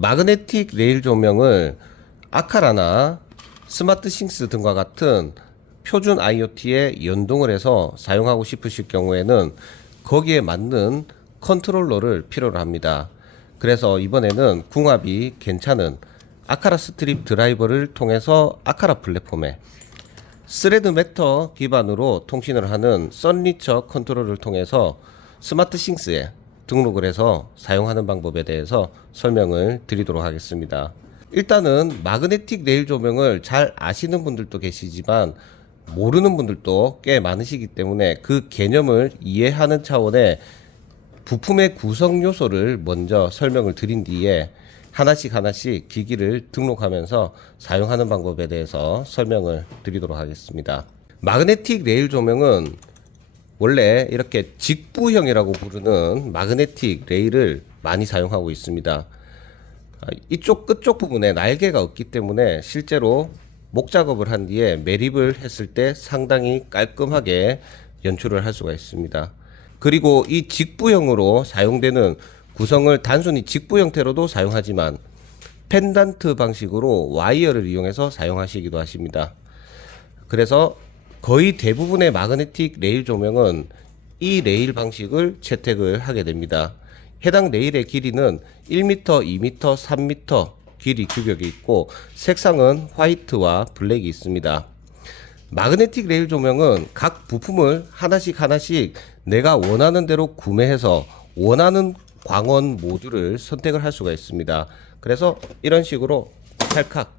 마그네틱 레일 조명을 아카라나 스마트싱스 등과 같은 표준 IoT에 연동을 해서 사용하고 싶으실 경우에는 거기에 맞는 컨트롤러를 필요로 합니다. 그래서 이번에는 궁합이 괜찮은 아카라 스트립 드라이버를 통해서 아카라 플랫폼에 스레드 매터 기반으로 통신을 하는 썬리처 컨트롤을 통해서 스마트싱스에 등록을 해서 사용하는 방법에 대해서 설명을 드리도록 하겠습니다. 일단은 마그네틱 레일 조명을 잘 아시는 분들도 계시지만 모르는 분들도 꽤 많으시기 때문에 그 개념을 이해하는 차원의 부품의 구성 요소를 먼저 설명을 드린 뒤에 하나씩 기기를 등록하면서 사용하는 방법에 대해서 설명을 드리도록 하겠습니다. 마그네틱 레일 조명은 원래 이렇게 직부형이라고 부르는 마그네틱 레일을 많이 사용하고 있습니다. 이쪽 끝쪽 부분에 날개가 없기 때문에 실제로 목 작업을 한 뒤에 매립을 했을 때 상당히 깔끔하게 연출을 할 수가 있습니다. 그리고 이 직부형으로 사용되는 구성을 단순히 직부 형태로도 사용하지만 펜단트 방식으로 와이어를 이용해서 사용하시기도 하십니다. 그래서 거의 대부분의 마그네틱 레일 조명은 이 레일 방식을 채택을 하게 됩니다. 해당 레일의 길이는 1m, 2m, 3m 길이 규격이 있고 색상은 화이트와 블랙이 있습니다. 마그네틱 레일 조명은 각 부품을 하나씩 내가 원하는 대로 구매해서 원하는 광원 모듈을 선택을 할 수가 있습니다. 그래서 이런 식으로 찰칵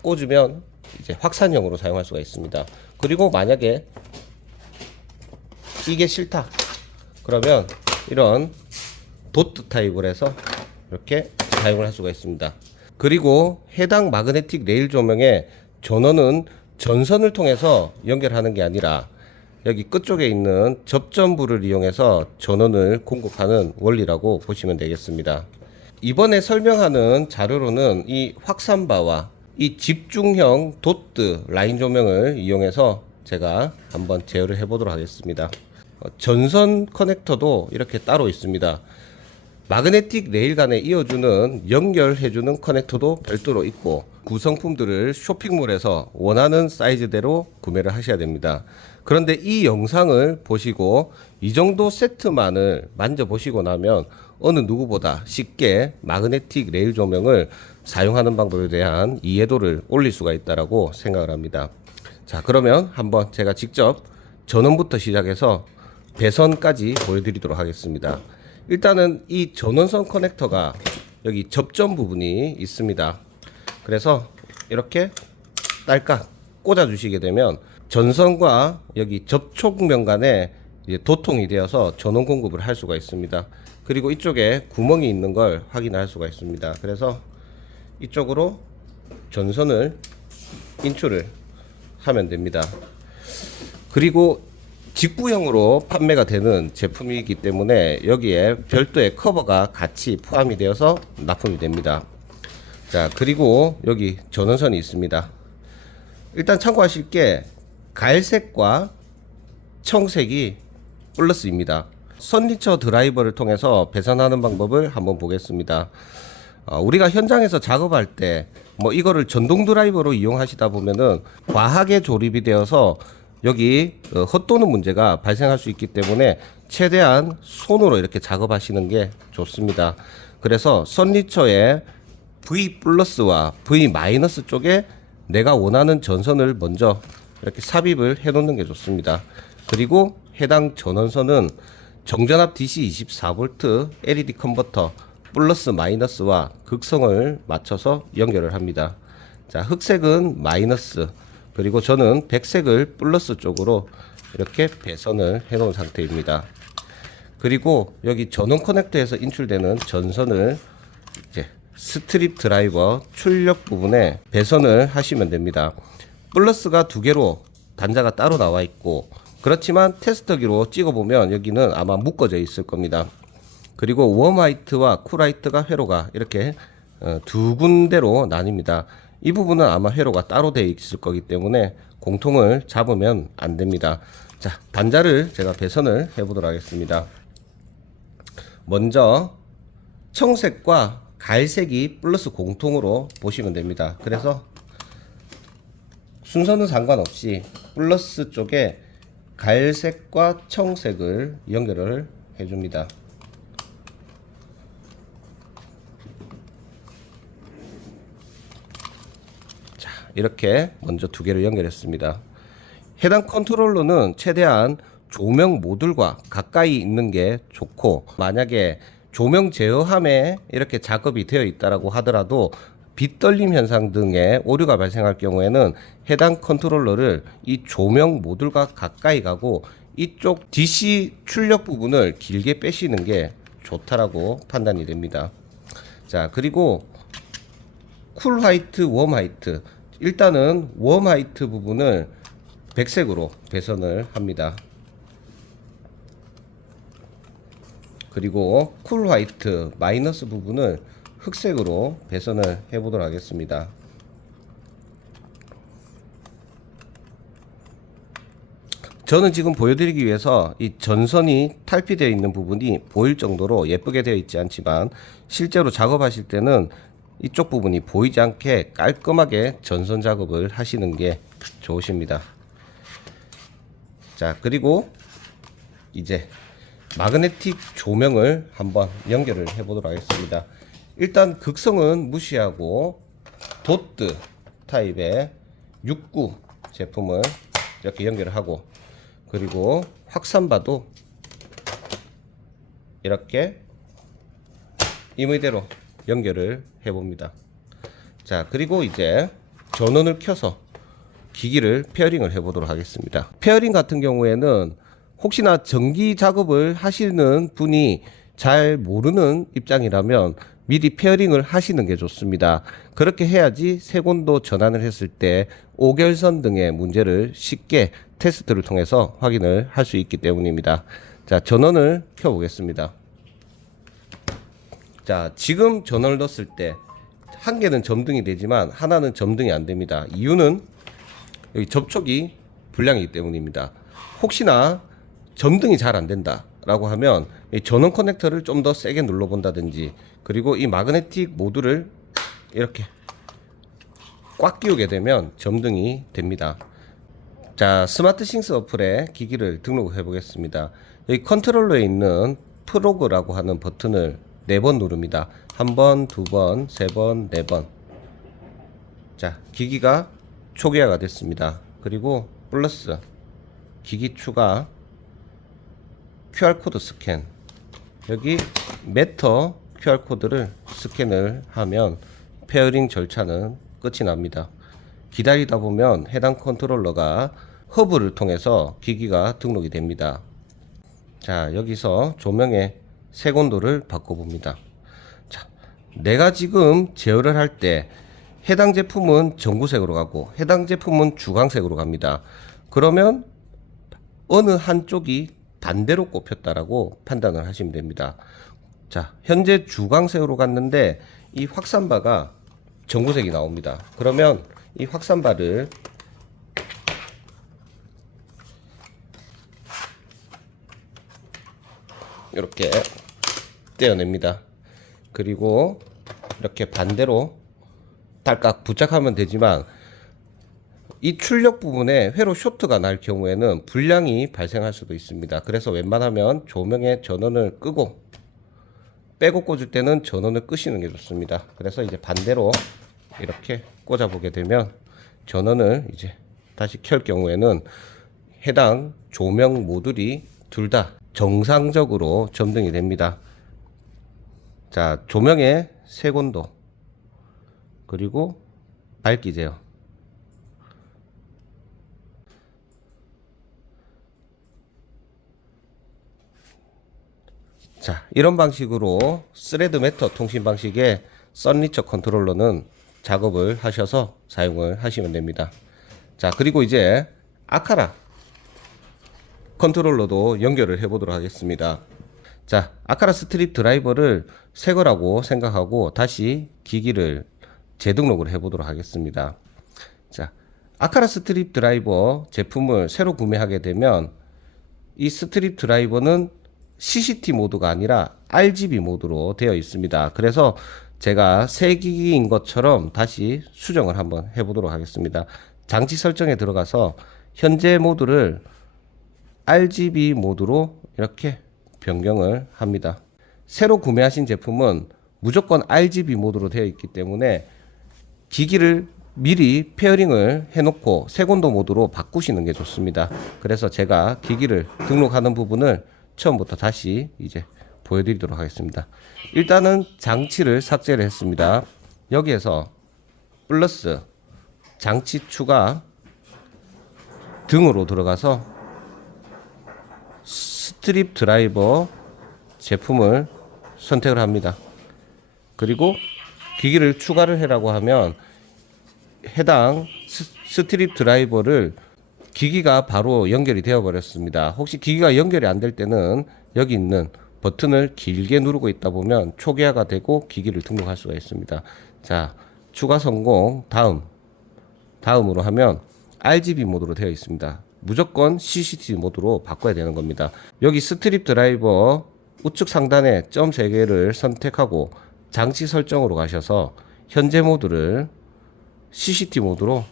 꽂으면 이제 확산형으로 사용할 수가 있습니다. 그리고 만약에 이게 싫다 그러면 이런 도트 타입을 해서 이렇게 사용을 할 수가 있습니다. 그리고 해당 마그네틱 레일 조명의 전원은 전선을 통해서 연결하는 게 아니라 여기 끝쪽에 있는 접전부를 이용해서 전원을 공급하는 원리라고 보시면 되겠습니다. 이번에 설명하는 자료로는 이 확산바와 이 집중형 도트 라인 조명을 이용해서 제가 한번 제어를 해보도록 하겠습니다. 전선 커넥터도 이렇게 따로 있습니다. 마그네틱 레일 간에 이어주는 연결해주는 커넥터도 별도로 있고 구성품들을 쇼핑몰에서 원하는 사이즈대로 구매를 하셔야 됩니다. 그런데 이 영상을 보시고 이 정도 세트만을 만져보시고 나면 어느 누구보다 쉽게 마그네틱 레일 조명을 사용하는 방법에 대한 이해도를 올릴 수가 있다고 생각을 합니다. 자, 그러면 한번 제가 직접 전원부터 시작해서 배선까지 보여드리도록 하겠습니다. 일단은 이 전원선 커넥터가 여기 접점 부분이 있습니다. 그래서 이렇게 딸깍 꽂아 주시게 되면 전선과 여기 접촉면 간에 이제 도통이 되어서 전원 공급을 할 수가 있습니다. 그리고 이쪽에 구멍이 있는 걸 확인할 수가 있습니다. 그래서 이쪽으로 전선을 인출을 하면 됩니다. 그리고 직부형으로 판매가 되는 제품이기 때문에 여기에 별도의 커버가 같이 포함이 되어서 납품이 됩니다. 자, 그리고 여기 전원선이 있습니다. 일단 참고하실 게 갈색과 청색이 플러스입니다. 썬리처 드라이버를 통해서 배선하는 방법을 한번 보겠습니다. 우리가 현장에서 작업할 때 뭐 이거를 전동 드라이버로 이용하시다 보면은 과하게 조립이 되어서 여기 헛도는 문제가 발생할 수 있기 때문에 최대한 손으로 이렇게 작업하시는 게 좋습니다. 그래서 썬리처의 V 플러스와 V 마이너스 쪽에 내가 원하는 전선을 먼저 이렇게 삽입을 해 놓는 게 좋습니다. 그리고 해당 전원선은 정전압 DC 24V LED 컨버터 플러스 마이너스와 극성을 맞춰서 연결을 합니다. 자, 흑색은 마이너스, 그리고 저는 백색을 플러스 쪽으로 이렇게 배선을 해 놓은 상태입니다. 그리고 여기 전원 커넥터에서 인출되는 전선을 이제 스트립 드라이버 출력 부분에 배선을 하시면 됩니다. 플러스가 두 개로 단자가 따로 나와 있고, 그렇지만 테스터기로 찍어보면 여기는 아마 묶어져 있을 겁니다. 그리고 웜화이트와 쿨화이트가 회로가 이렇게 두 군데로 나뉩니다. 이 부분은 아마 회로가 따로 되어 있을 거기 때문에 공통을 잡으면 안 됩니다. 자, 단자를 제가 배선을 해 보도록 하겠습니다. 먼저 청색과 갈색이 플러스 공통으로 보시면 됩니다. 그래서 순서는 상관없이 플러스 쪽에 갈색과 청색을 연결을 해줍니다. 자, 이렇게 먼저 두 개를 연결했습니다. 해당 컨트롤러는 최대한 조명 모듈과 가까이 있는 게 좋고, 만약에 조명 제어함에 이렇게 작업이 되어 있다라고 하더라도 빛 떨림 현상 등의 오류가 발생할 경우에는 해당 컨트롤러를 이 조명 모듈과 가까이 가고 이쪽 DC 출력 부분을 길게 빼시는 게 좋다라고 판단이 됩니다. 자, 그리고 쿨 화이트, 웜 화이트. 일단은 웜 화이트 부분을 백색으로 배선을 합니다. 그리고 쿨 화이트 마이너스 부분을 흑색으로 배선을 해 보도록 하겠습니다. 저는 지금 보여드리기 위해서 이 전선이 탈피되어 있는 부분이 보일 정도로 예쁘게 되어 있지 않지만, 실제로 작업하실 때는 이쪽 부분이 보이지 않게 깔끔하게 전선 작업을 하시는 게 좋으십니다. 자, 그리고 이제 마그네틱 조명을 한번 연결을 해 보도록 하겠습니다. 일단 극성은 무시하고 도트 타입의 69 제품을 이렇게 연결을 하고, 그리고 확산바도 이렇게 임의대로 연결을 해 봅니다. 자, 그리고 이제 전원을 켜서 기기를 페어링을 해 보도록 하겠습니다. 페어링 같은 경우에는 혹시나 전기 작업을 하시는 분이 잘 모르는 입장이라면 미리 페어링을 하시는 게 좋습니다. 그렇게 해야지 색온도 전환을 했을 때 오결선 등의 문제를 쉽게 테스트를 통해서 확인을 할 수 있기 때문입니다. 자, 전원을 켜 보겠습니다. 자, 지금 전원을 넣었을 때 한 개는 점등이 되지만 하나는 점등이 안 됩니다. 이유는 여기 접촉이 불량이기 때문입니다. 혹시나 점등이 잘 안 된다 라고 하면 이 전원 커넥터를 좀 더 세게 눌러 본다든지, 그리고 이 마그네틱 모듈을 이렇게 꽉 끼우게 되면 점등이 됩니다. 자, 스마트싱스 어플에 기기를 등록해 보겠습니다. 여기 컨트롤러에 있는 프로그라고 하는 버튼을 4번 누릅니다. 1번, 2번, 3번, 4번. 자, 기기가 초기화가 됐습니다. 그리고 플러스 기기 추가, QR코드 스캔. 여기 메터 QR코드를 스캔을 하면 페어링 절차는 끝이 납니다. 기다리다 보면 해당 컨트롤러가 허브를 통해서 기기가 등록이 됩니다. 자, 여기서 조명의 색온도를 바꿔봅니다. 자, 내가 지금 제어를 할 때 해당 제품은 전구색으로 가고 해당 제품은 주광색으로 갑니다. 그러면 어느 한쪽이 반대로 꼽혔다라고 판단을 하시면 됩니다. 자, 현재 주광색으로 갔는데 이 확산바가 전구색이 나옵니다. 그러면 이 확산바를 이렇게 떼어냅니다. 그리고 이렇게 반대로 딸깍 부착하면 되지만 이 출력 부분에 회로 쇼트가 날 경우에는 불량이 발생할 수도 있습니다. 그래서 웬만하면 조명의 전원을 끄고 빼고 꽂을 때는 전원을 끄시는 게 좋습니다. 그래서 이제 반대로 이렇게 꽂아 보게 되면 전원을 이제 다시 켤 경우에는 해당 조명 모듈이 둘 다 정상적으로 점등이 됩니다. 자, 조명의 색온도 그리고 밝기 제어. 자, 이런 방식으로 스레드 매터 통신 방식의 썬리처 컨트롤러는 작업을 하셔서 사용을 하시면 됩니다. 자, 그리고 이제 아카라 컨트롤러도 연결을 해 보도록 하겠습니다. 자, 아카라 스트립 드라이버를 새 거라고 생각하고 다시 기기를 재등록을 해 보도록 하겠습니다. 자, 아카라 스트립 드라이버 제품을 새로 구매하게 되면 이 스트립 드라이버는 CCT 모드가 아니라 RGB 모드로 되어 있습니다. 그래서 제가 새 기기인 것처럼 다시 수정을 한번 해보도록 하겠습니다. 장치 설정에 들어가서 현재 모드를 RGB 모드로 이렇게 변경을 합니다. 새로 구매하신 제품은 무조건 RGB 모드로 되어 있기 때문에 기기를 미리 페어링을 해놓고 색온도 모드로 바꾸시는 게 좋습니다. 그래서 제가 기기를 등록하는 부분을 처음부터 다시 이제 보여드리도록 하겠습니다. 일단은 장치를 삭제를 했습니다. 여기에서 플러스 장치 추가 등으로 들어가서 스트립 드라이버 제품을 선택을 합니다. 그리고 기기를 추가를 해라고 하면 해당 스트립 드라이버를 기기가 바로 연결이 되어 버렸습니다. 혹시 기기가 연결이 안 될 때는 여기 있는 버튼을 길게 누르고 있다 보면 초기화가 되고 기기를 등록할 수가 있습니다. 자, 추가 성공. 다음으로 하면 RGB 모드로 되어 있습니다. 무조건 CCT 모드로 바꿔야 되는 겁니다. 여기 스트립 드라이버 우측 상단에 점 3개를 선택하고 장치 설정으로 가셔서 현재 모드를 CCT 모드로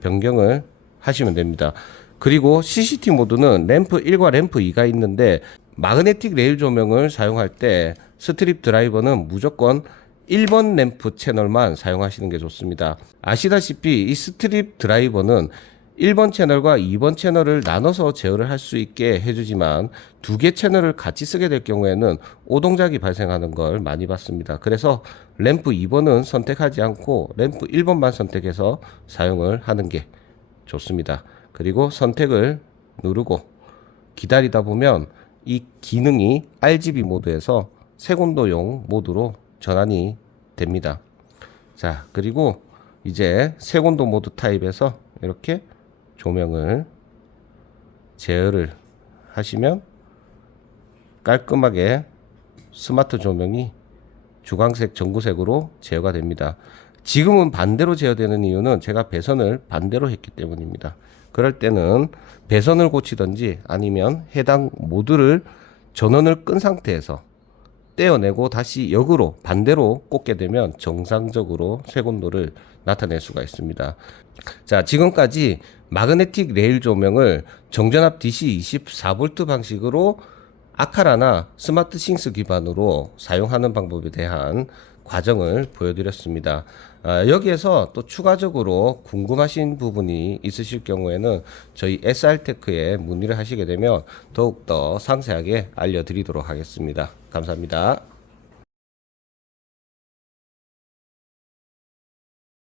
변경을 하시면 됩니다. 그리고 CCT 모드는 램프 1과 램프 2가 있는데 마그네틱 레일 조명을 사용할 때 스트립 드라이버는 무조건 1번 램프 채널만 사용하시는 게 좋습니다. 아시다시피 이 스트립 드라이버는 1번 채널과 2번 채널을 나눠서 제어를 할 수 있게 해주지만 2개 채널을 같이 쓰게 될 경우에는 오동작이 발생하는 걸 많이 봤습니다. 그래서 램프 2번은 선택하지 않고 램프 1번만 선택해서 사용을 하는 게 좋습니다. 그리고 선택을 누르고 기다리다 보면 이 기능이 RGB 모드에서 색온도용 모드로 전환이 됩니다. 자, 그리고 이제 색온도 모드 타입에서 이렇게 조명을 제어를 하시면 깔끔하게 스마트 조명이 주광색 전구색으로 제어가 됩니다. 지금은 반대로 제어되는 이유는 제가 배선을 반대로 했기 때문입니다. 그럴 때는 배선을 고치든지 아니면 해당 모드를 전원을 끈 상태에서 떼어내고 다시 역으로 반대로 꽂게 되면 정상적으로 색온도를 나타낼 수가 있습니다. 자, 지금까지 마그네틱 레일 조명을 정전압 DC 24V 방식으로 아카라나 스마트 싱스 기반으로 사용하는 방법에 대한 과정을 보여드렸습니다. 여기에서 또 추가적으로 궁금하신 부분이 있으실 경우에는 저희 SR테크에 문의를 하시게 되면 더욱더 상세하게 알려드리도록 하겠습니다. 감사합니다.